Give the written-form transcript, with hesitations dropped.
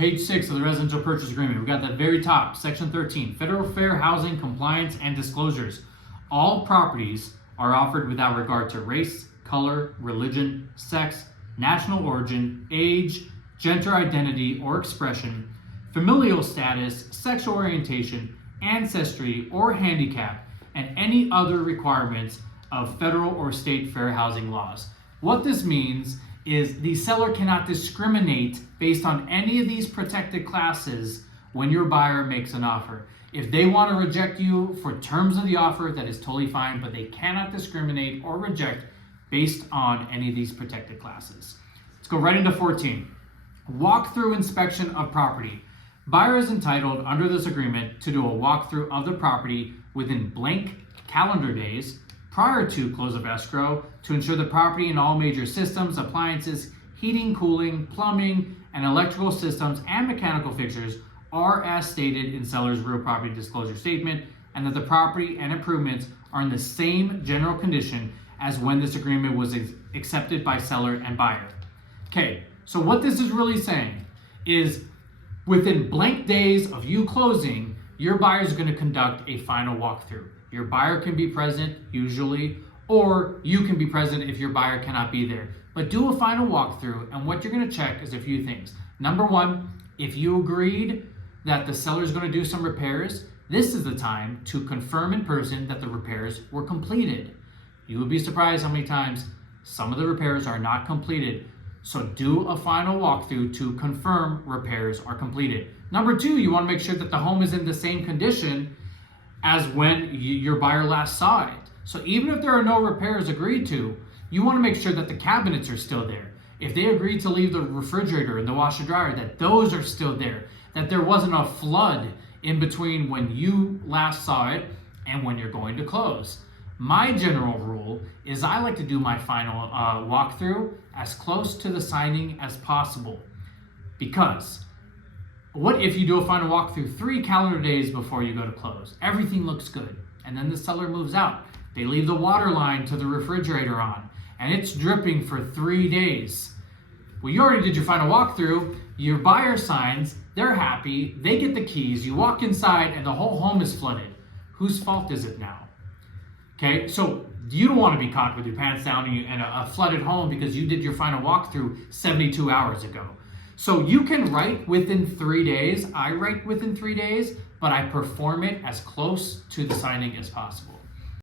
page 6 of the residential purchase agreement. We've got that very top, section 13, federal fair housing compliance and disclosures. All properties are offered without regard to race, color, religion, sex, national origin, age, gender identity or expression, familial status, sexual orientation, ancestry, or handicap, and any other requirements of federal or state fair housing laws. What this means is the seller cannot discriminate based on any of these protected classes when your buyer makes an offer. If they want to reject you for terms of the offer, that is totally fine, but they cannot discriminate or reject based on any of these protected classes. Let's go right into 14. Walkthrough inspection of property. Buyer is entitled under this agreement to do a walkthrough of the property within blank calendar days prior to close of escrow to ensure the property and all major systems, appliances, heating, cooling, plumbing, and electrical systems and mechanical fixtures are as stated in seller's real property disclosure statement, and that the property and improvements are in the same general condition as when this agreement was accepted by seller and buyer. Okay, so what this is really saying is within blank days of you closing, your buyer is going to conduct a final walkthrough. Your buyer can be present usually, or you can be present if your buyer cannot be there. But do a final walkthrough, and what you're going to check is a few things. Number one, if you agreed that the seller is going to do some repairs, this is the time to confirm in person that the repairs were completed. You would be surprised how many times some of the repairs are not completed. So do a final walkthrough to confirm repairs are completed. Number two, you want to make sure that the home is in the same condition as when your buyer last saw it. So even if there are no repairs agreed to, you want to make sure that the cabinets are still there. If they agreed to leave the refrigerator and the washer dryer, that those are still there, that there wasn't a flood in between when you last saw it and when you're going to close. My general rule is I like to do my final walkthrough as close to the signing as possible, because what if you do a final walkthrough 3 calendar days before you go to close? Everything looks good, and then the seller moves out. They leave the water line to the refrigerator on, and it's dripping for 3 days. Well, you already did your final walkthrough, your buyer signs, they're happy, they get the keys, you walk inside, and the whole home is flooded. Whose fault is it now? Okay, so you don't want to be caught with your pants down and a flooded home because you did your final walkthrough 72 hours ago. So you can write within 3 days. I write within 3 days, but I perform it as close to the signing as possible.